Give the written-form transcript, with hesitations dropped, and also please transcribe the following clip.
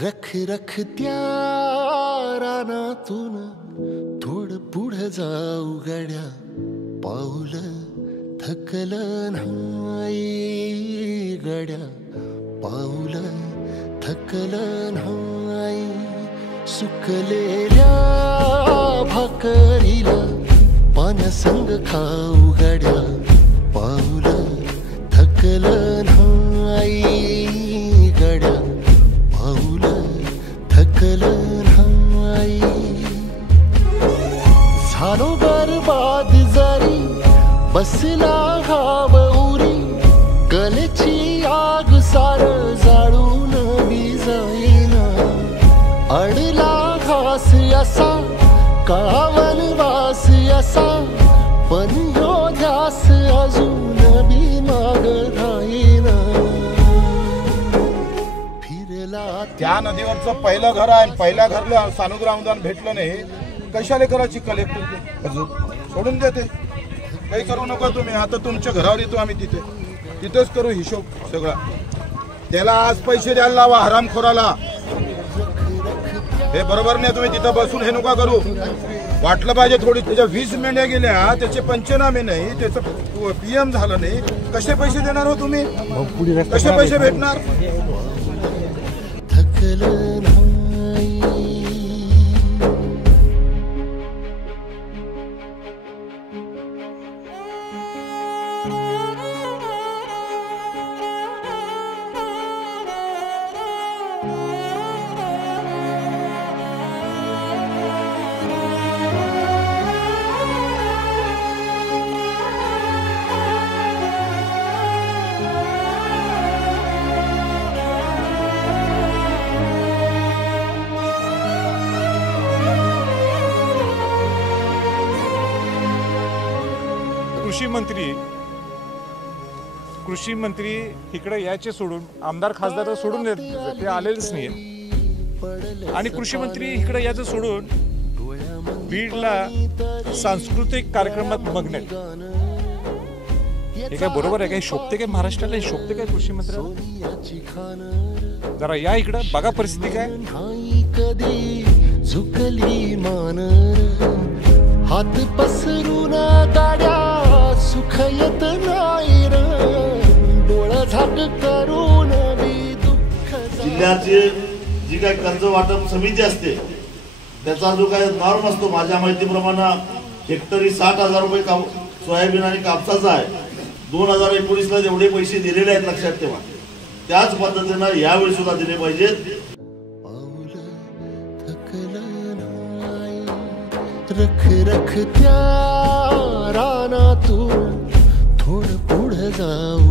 रख रख त्या रानातून थोडं पुढं जाऊ गड्या, पाऊल थकलं नाही गड्या, पाऊल थकलं नाही. सुकलेल्या भाकरीला पाण्यासंग खाऊ गड्या, पाऊल थकलं नाही गड्या, पाऊल थकलं नाही. झालो बरबाद जरी बसला हावरी, कलेची आग सार जाळून विजाईना. अडला घास असा काळावन वास असा, पण ह्यो ध्यास अजून बी माग राहीना. फिरला त्या नदीवरचं पहिलं घर आहे, पहिल्या घरला सानुग्रह अनुदान भेटलं नाही, कशाला करायची कलेक्टर अजून सोडून देते. काही करू नका तुम्ही, आता तुमच्या घरावर येतो आम्ही, तिथेच करू हिशोब सगळा. त्याला आज पैसे द्यायला लावा हरामखोराला. हे बरोबर नाही, तुम्ही तिथं बसून हे नका करू. वाटलं पाहिजे थोडी. त्याच्या 20 मेंढ्या गेल्या, त्याचे पंचनामे नाही, त्याचं PM झालं नाही, कसे पैसे देणार हो तुम्ही? कसे पैसे भेटणार? कृषी मंत्री इकडे यायचे सोडून, आमदार खासदार सोडून ते आलेच नाही. आणि कृषी मंत्री इकडे यायचं सोडून बीडला सांस्कृतिक कार्यक्रमात मग्न आहेत. हे काय बरोबर आहे? काही शोभते काय महाराष्ट्राला? शोभते काय कृषी मंत्री? जरा या इकडं बघा परिस्थिती काय. झुकली मान हात पसरून गाड्या, सुख येत नाही र डोळा झाक करून बी दुःख. जिल्ह्याची जी काही कर्ज वाटप समिती असते त्याचा जो काही नॉर्म असतो, माझ्या माहितीप्रमाणे हेक्टरी 60,000 रुपये सोयाबीन आणि कापसाचा आहे. 2019ला जेवढे पैसे दिलेले आहेत लक्षात ठेवा, त्याच पद्धतीने यावेळी सुद्धा दिले पाहिजेत. रख रख त्या रानातून थोडं पुढं जाऊ